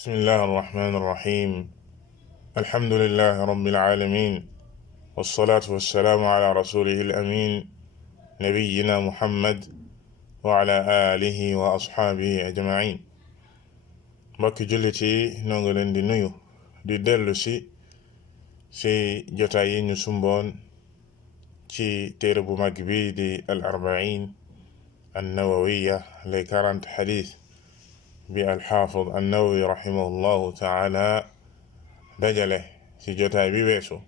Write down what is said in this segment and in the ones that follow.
بسم الله الرحمن الرحيم. الحمد لله رب العالمين، والصلاة والسلام على رسوله الأمين نبينا محمد وعلى آله وأصحابه أجمعين. mbokki jullit yi noo ngi leen di nuyu di dellu si jotaay yi ñu sumboon ci téere bu mag bi di al arbain annawawiya les 40 xadis bi alxaafid annawawi rahimahullahu taala dajale ci jotaay bi weesu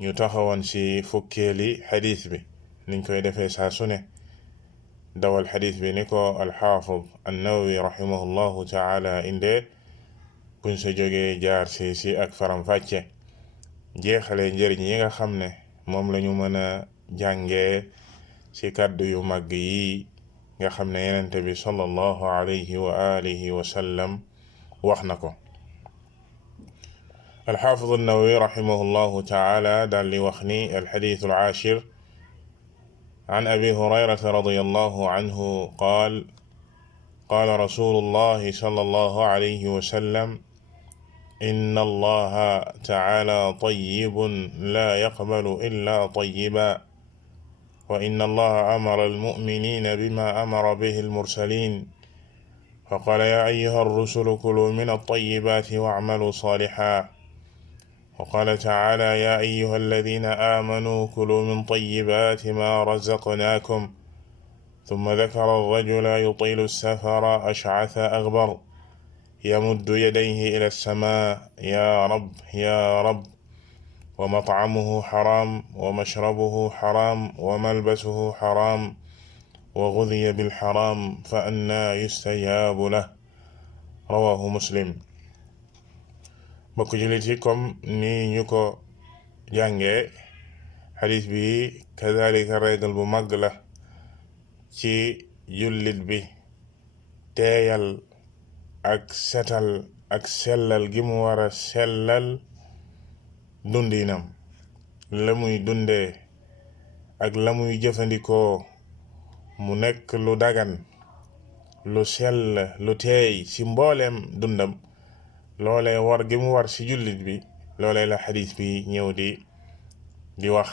ñu taxawoon ci fukkeeli xadis bi niñ koy defee saa su ne dawal xadis bi ni ko alxaafid annawawi rahimahullahu taala indee buñ sa jógee jaar si ak faram-fàcce jeexale njëriñ yi nga xam ne moom lañu mën a jàngee ci kàddu yu mag yi nga xam ne yenente bi sallallahu alayhi wa alihi wa sallam wax na ko. alxaafid annawawi rahimahullahu taala daal di wax ni alxadis alcaashir عن أبي هريرة رضي الله عنه قال قال رسول الله صلى الله عليه وسلم إن الله تعالى طيب لا يقبل إلا طيبا وإن الله أمر المؤمنين بما أمر به المرسلين فقال يا أيها الرسل كلوا من الطيبات واعملوا صالحا وقال تعالى يا أيها الذين آمنوا كلوا من طيبات ما رزقناكم ثم ذكر الرجل يطيل السفر أشعث أغبر يمد يديه إلى السماء يا رب يا رب ومطعمه حرام ومشربه حرام وملبسه حرام وغذي بالحرام فأنى يستجاب له رواه مسلم. mbokk jullit yi comme ni ñu ko jàngee xadis bi kazalika régal bu mag la ci jullit bi teeyal ak setal ak sellal gi mu war a sellal dundinam la muy dundee ak la muy jëfandikoo mu nekk lu dagan lu sell lu teey ci mbooleem dundam loolee war gi mu war ci jullit bi loolee la xadis bi ñëw di wax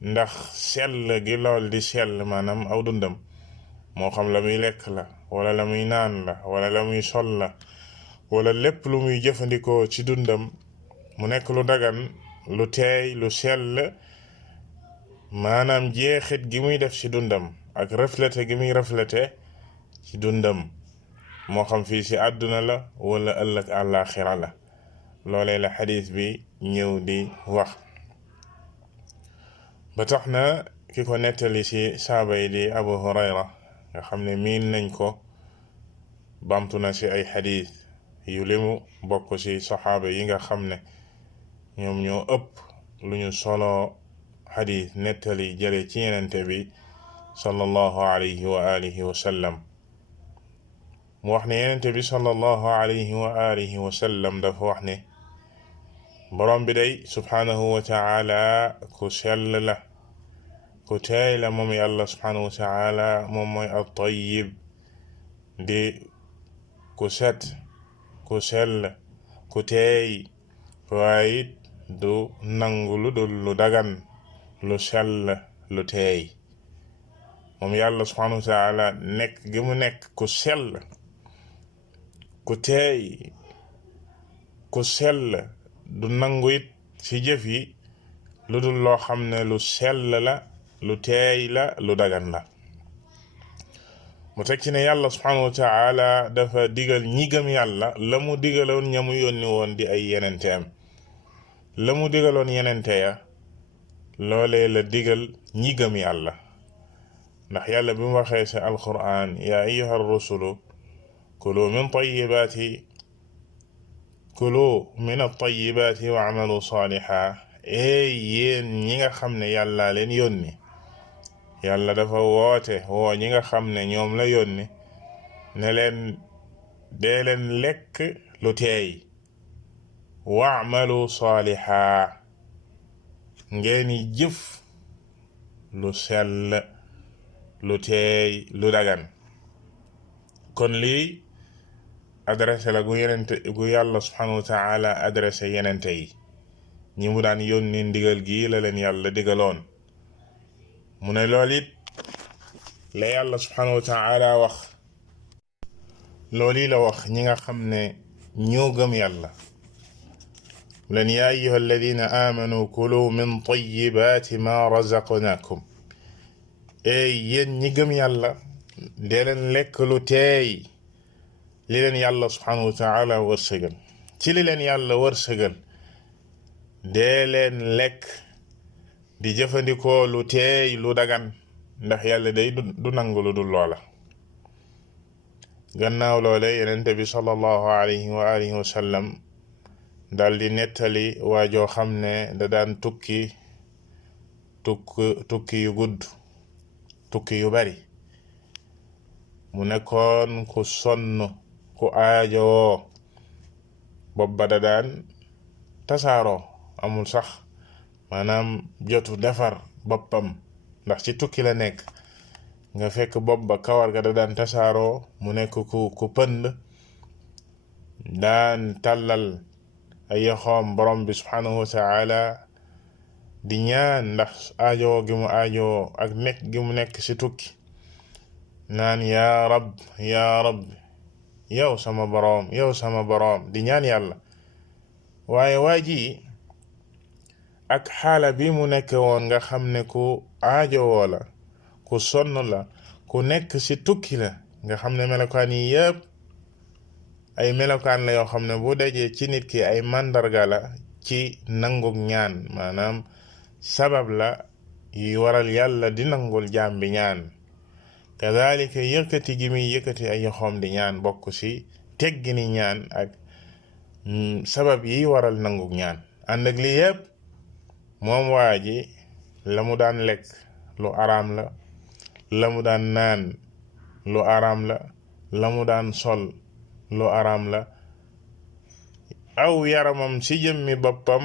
ndax sell gi lool di sell maanaam aw dundam moo xam la muy lekk la wala la muy naan la wala la muy sol la wala lépp lu muy jëfandikoo ci dundam mu nekk lu dagan lu teey lu sell maanaam jeexit gi muy def ci dundam ak reflété gi muy reflété ci dundam moo xam fii ci àdduna la wala ëllëg àllaaxira la loolee la xadis bi ñëw di wax ba tax na ki ko nettali ci saaba yi di abu hurayra nga xam ne miin nañ ko bamtu na ci ay xadis yu limu bokk ci saxaaba yi nga xam ne ñoom ñoo ëpp lu ñu solo xadis nettali jële ci yenente bi sallallahu alayhi wa alihi wa sallam mu wax ne yenente bi sallallahu alayhi wa alihi wa sallam dafa wax ne borom bi day subhanahu wa taala ku sell la ku teey la moom yàlla subhanahu wa taala moom mooy at-tayyib di ku set ku sell ku teey waaye it du nangu lu dul lu dagan lu sell lu teey moom yàlla subhanahu wa taala nekk gi mu nekk ku sell ku teey ku sell du nangu it ci jëf yi lu dul loo xam ne lu sell la lu teey la lu dagan la mu teg ci ne yàlla subhanahu wa taala dafa digal ñi gëm yàlla la mu digaloon ña mu yónni woon di ay yenenteem la mu digaloon yenente ya loolee la digal ñi gëm yàlla ndax yàlla bi mu waxee ci alquran yaa ayyuha rusulu kulu min at-tayyibaati wa amalu saaliha yéen ñi nga xam ne yàlla leen yónni yàlla dafa woote woo ñi nga xam ne ñoom la yónni ne leen dee leen lekk lu teey wa amalu saaliha ngeeni jëf lu sell lu teey lu dagan kon lii adressé la gu yàlla subhanahu wa taala adressé yenente yi ñi mu daan yónni ndigal gii la leen yàlla digaloon mu ne lool it la yàlla subhanahu wa taala wax loolu yi la wax ñi nga xam ne ñoo gëm yàlla len yaa ayyuha alladina amanu kulu min tayibaati ma razaqnakum yéen ñi gëm yàlla dee leen lekk lu teey li leen yàlla subhanahu wa taala wërsëgal ci li leen yàlla wërsëgal dee leen lekk di jëfandikoo lu teey lu dagan ndax yàlla day du nangu lu dul loola gannaaw loole yenente bi sallallahu alayhi wa alihi wa sallam dal di nettali waajoo xam ne da daan tukki yu gudd tukki yu bari mu nekkoon ku sonn ku aajowoo bobba da daan tasaaroo amul sax maanaam jotu defar boppam ndax ci tukki la nekk nga fekk bobba kawar ga da daan tasaaroo mu nekk ku pënd daan tàllal ay yaxoom borom bi subhanahu wa taala di ñaan ndax aajowoo gi mu aajowoo ak nekk gi mu nekk ci tukki naan yaa rab yow sama boroom di ñaan yàlla waaye waa ji ak xaala bi mu nekk woon nga xam ne ku aajowoo la ku sonn la ku nekk ci tukki la nga xam ne melokaan yi yëpp ay melokaan la yoo xam ne bu dajee ci nit ki ay màndarga la ci nangug ñaan maanaam sabab la yu waral yàlla di nangul jaam bi ñaan kadhalika yëkkati gi muy yëkkati ay yoxoom di ñaan bokk ci teggini ñaan ak sabab yi waral nangug ñaan ànd ak lii yëpp moom waa ji la mu daan lekk lu araam la mu daan naan lu araam la mu daan sol lu araam la aw yaramam ci jëmmi boppam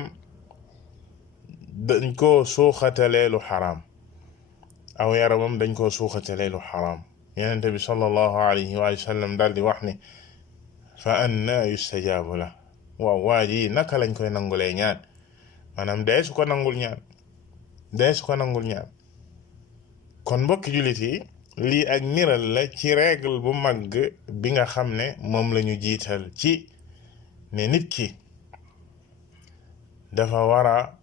dañ koo suuxatalee lu xaraam yenente bi sallallahu alayhi wa sallam daal di wax ni fa anna yustajaabu la waaw waa ji naka lañ koy nangulee ñaan maanaam dee su ko nangul ñaan kon mbokki jullit yi lii ak niral la ci règle bu mag bi nga xam ne moom lañu jiital ci ne nit ki dafa war a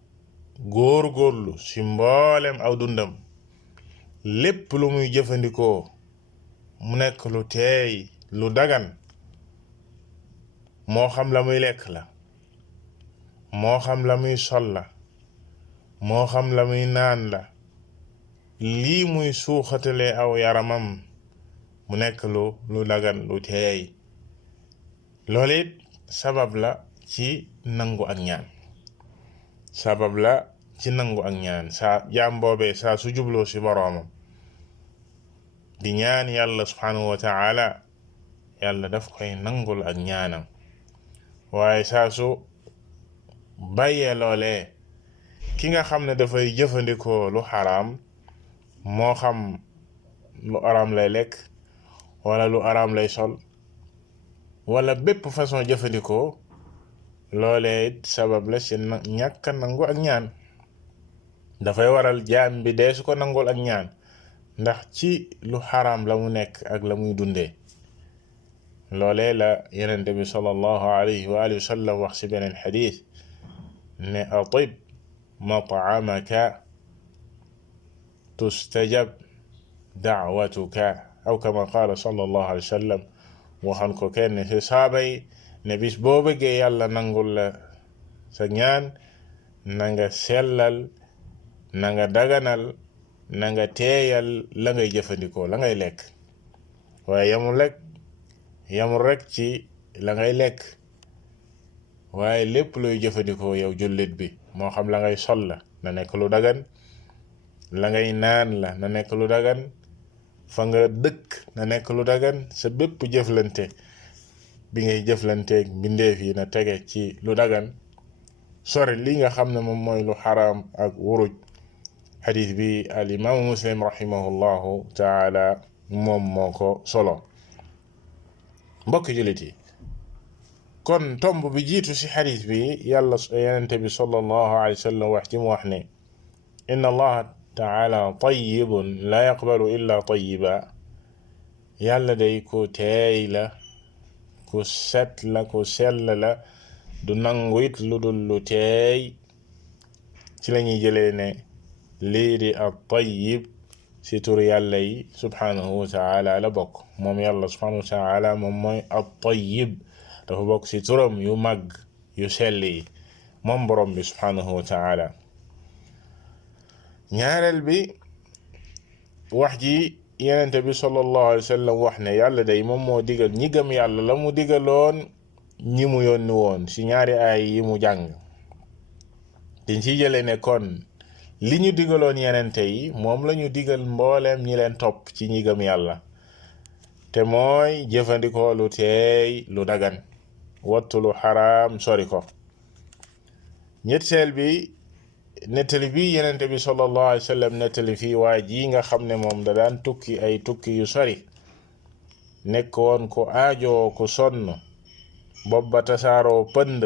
góor-góorlu ci mboolem aw dundam lépp lu muy jëfandikoo mu nekk lu teey lu dagan moo xam la muy lekk la moo xam la muy sol la moo xam la muy naan la lii muy suuxatale aw yaramam mu nekk lu dagan lu teey loolu it sabab la ci nangu ak ñaan saa jaam boobee saa su jubloo ci boroomam di ñaan yàlla subhanahu wa taala yàlla daf koy nangul ak ñaanam waaye saa su bàyyee loolee ki nga xam ne dafay jëfandikoo lu xaraam moo xam lu araam lay lekk wala lu araam lay sol wala bépp façon jëfandikoo loolee it sabab la ci ñàkk nangu ak ñaan dafay waral jaam bi dee su ko nangul ak ñaan ndax ci lu xaraam la mu nekk ak la muy dundee loolee la yenente bi sallallahu alayhi wa alihi wa sallam wax ci beneen xadiis ne atib mat'amaka tustajab da'watuka aw kama qaala sallallahu alayhi wa sallam waxan ko kenn ci saaba yi ne bis boo bëggee yàlla nangul la sa ñaan na nga sellal na nga daganal na nga teeyal la ngay jëfandikoo la ngay lekk waaye yamul rek ci la ngay lekk waaye lépp looy jëfandikoo yow jullit bi moo xam la ngay sol la na nekk lu dagan la ngay naan la na nekk lu dagan fa nga dëkk na nekk lu dagan sa bépp jëflante bi ngay jëflanteeg mbindeef yi na tege ci lu dagan sori li nga xam ne moom mooy lu xaraam ak wuruj xadis bi al imaamu muslim rahimahullahu taala moom moo ko solo mbokk jullit yi kon tomb bi jiitu ci xadis bi yàlla yenente bi sallallahu alayhi wa sallam wax ci mu wax ne inna allaha taala tayyibun la yaqbalu illa tayyiba yàlla day ku teey la ku set la ku sell la du nangu it lu dul lu teey ci lañuy jëlee ne lii di at tayyib ci tur yàlla yi subhanahu wa taala la bokk moom yàlla subhanahu wa taala moom mooy at tayyib dafa bokk ci turam yu mag yu sell yi moom borom bi subhanahu wa taala ñaareel bi wax ji yenente bi sallallahu alayhi wa sallam wax ne yàlla day moom moo digal ñi gëm yàlla la mu digaloon ñi mu yónni woon ci ñaari aay yi mu jàng diñ ci jële ne kon li ñu digaloon yenente yi moom la ñu digal mbooleem ñi leen topp ci ñi gëm yàlla te mooy jëfandikoo lu teey lu dagan wattu lu xaraam sori ko ñetteel bi nettali bi yenente bi sallallahu alayhi wa sallam nettali fii waa ji nga xam ne moom da daan tukki ay tukki yu sori nekk woon ko aajoo ko sonn bopp ba tasaaroo pënd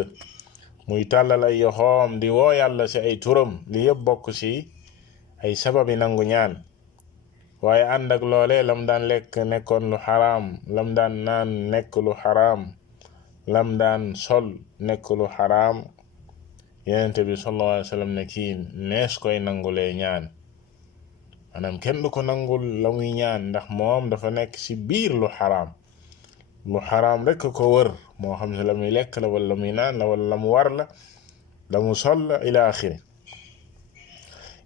muy tàllal ay yoxoom di woo yàlla ci ay turam li yëpp bokk ci ay sababi nangu ñaan waaye ànd ak loole lam daan lekk nekkoon lu xaraam lam daan naan nekk lu xaraam lam daan sol nekk lu xaraam yenente bi sallallahu alayhi wa sallam ne kii nees koy nangulee ñaan maanaam kenn du ko nangul la muy ñaan ndax moom dafa nekk ci biir lu xaraam rekk ko wër moo xam ne la muy lekk la wala la muy naan la wala la mu war la mu sol la ila axiri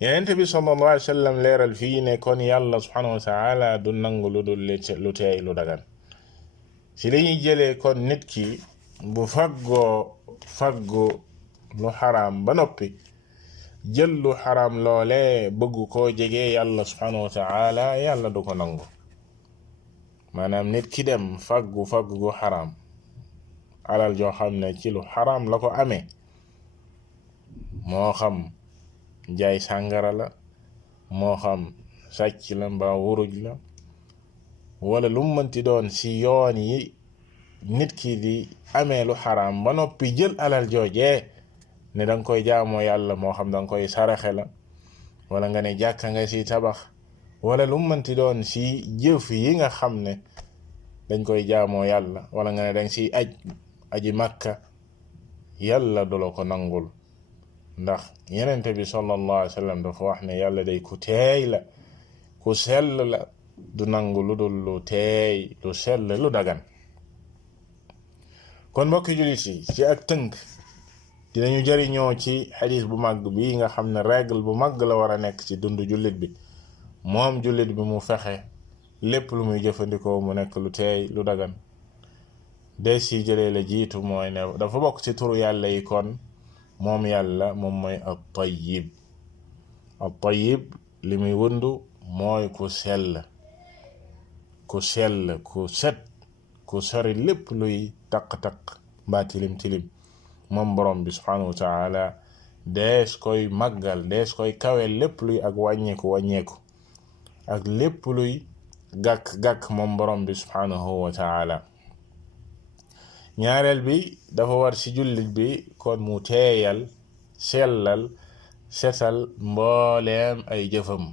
yenente bi sallallahu alayhi wa sallam leeral fii ne kon yàlla subhanahu wa taala du nangu lu dul lu teey lu dagan ci li ñuy jëlee kon nit ki bu faggu lu xaraam ba noppi jël lu xaraam loole bëgg koo jege yàlla subhanahu wa taala yàlla du ko nangu maanaam nit ki dem faggu gu xaraam alal joo xam ne ci lu xaraam la ko amee moo xam jaay sàngara la moo xam sàcc la mbaa wuruj la wala lu mënti doon ci yoon yi nit ki di amee lu xaraam ba noppi jël alal joojee ne danga koy jaamoo yàlla moo xam danga koy saraxe la wala nga ne jàkka nga ci tabax wala lu mënti doon ci jëf yi nga xam ne dañ koy jaamoo yàlla wala nga ne danga ci aji makka yàlla du la ko nangul ndax yenente bi sallallahu alayhi wa sallam dafa wax ne yàlla day ku teey la ku sell la du nangu lu dul lu teey lu sell lu dagan kon mbokki jullit yi ci ak tënk dinañu jëriñoo ci xadis bu mag bi nga xam ne règle bu mag la war a nekk ci dundu jullit bi moom jullit bi mu fexe lépp lu muy jëfandikoo mu nekk lu teey lu dagan des ci jëlee la jiitu mooy ne dafa bokk ci turu yàlla yi kon moom yàlla moom mooy at-tayyib li muy wëndu mooy ku sell ku set ku sori lépp luy taq-taq mbaa tilim moom borom bi subhanahu wa taala dees koy màggal dees koy kawel lépp luy ak wàññeeku ak lépp luy gàkk moom borom bi subhanahu wa taala ñaareel bi dafa war ci jullit bi kon mu teeyal sellal setal mbooleem ay jëfam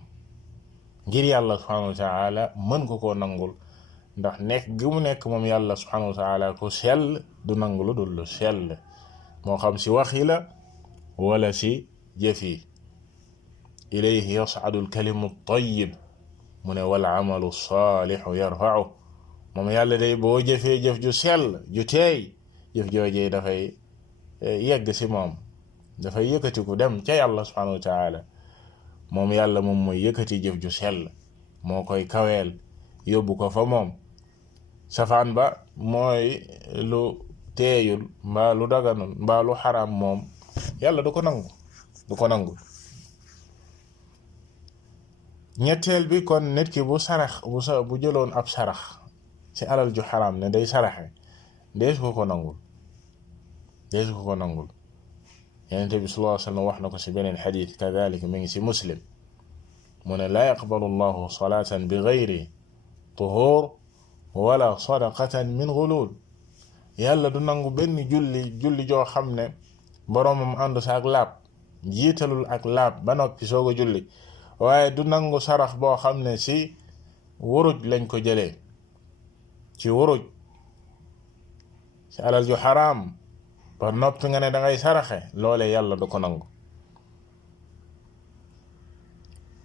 ngir yàlla subhanahu wa taala mën ko koo nangul ndax nekk gi mu nekk moom yàlla subhanahu wa taala ku sell du nangu lu dul lu sell moo xam ci wax yi la wala ci jëf yi ilayhi yas'adu al-kalimu at-tayyib mu ne wal amalu as-salihu yarfa'u moom yàlla day boo jëfee jëf ju sell ju teey jëf joojee dafay yegg ci moom dafay yëkkatiku dem ca yàlla subhanahu wa taala moom yàlla moom mooy yëkkati jëf ju sell moo koy kaweel yóbbu ko fa moom safaan ba mooy lu teeyul mbaa lu daganul mbaa lu xaraam moom yàlla du ko nangu ñetteel bi kon nit ki bu jëloon ab sarax ci alal ju xaraam ne day saraxe dees ko nangul Yonent bi sallallahu alayhi wa sallam wax na ko ci beneen xadiis kadhalika mi ngi ci Muslim mu ne laa yaqbalu llahu salatan bi gayri tuhur wala sadaqatan min ghulul yàlla du nangu benn julli joo xam ne boroomam àndu sa ak laab, jiitalul ak laab ba noppi soog a julli. waaye du nangu sarax boo xam ne ci wuruj lañ ko jëlee, ci wuruj, ci alal ju xaraam ba noppi nga ne dangay saraxe, loole yàlla du ko nangu.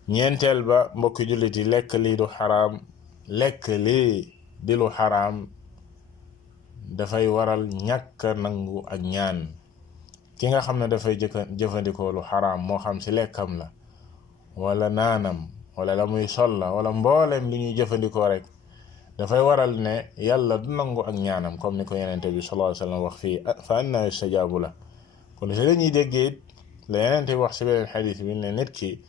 ñeenteel ba mbokki jullit yi, lekk lii du xaraam, lekk lii di lu xaraam dafay waral ñàkk nangu ak ñaan. ki nga xam ne dafay jëfandikoo lu xaraam, moo xam ci lekkam la wala naanam wala la muy sol la wala mbooleem li ñuy jëfandikoo rek, dafay waral ne yàlla du nangu ak ñaanam, comme ni ko yenente bi sallallahu alayhi wasallam wax fii, fa anna yustajaabu la. kon si dañuy déggee la yenente bi wax ci beneen xadis bi ne nit ki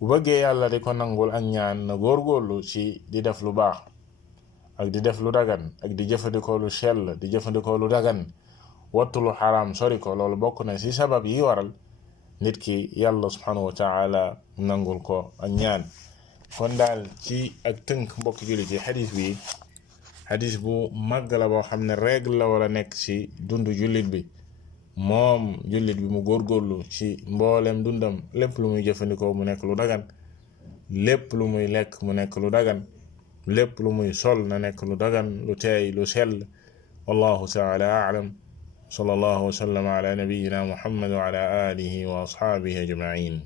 bu bëggee yàlla di ko nangul ak ñaan na góorgóorlu ci di def lu baax ak di def lu dagan ak di jëfandikoo lu sell, di jëfandikoo lu dagan, wattu lu xaraam, sori ko. loolu bokk na ci sabab yi waral nit ki yàlla subhanahu wa taala nangul ko ak ñaan. kon daal ci ak tënk mbokki jullit yi, xadis bi xadis bu màgg la boo xam ne règle la wala nekk ci dundu jullit bi. moom jullit bi mu góorgóorlu ci mboolem dundam, lépp lu muy jëfandikoo mu nekk lu dagan, lépp lu muy lekk mu nekk lu dagan, lépp lu muy sol na nekk lu dagan, lu teey, lu sell. wallahu taala a'lam. sallallahu wa sallam ala nabiyyina muhammad wa ala alihi wa ashabihi ajma'in.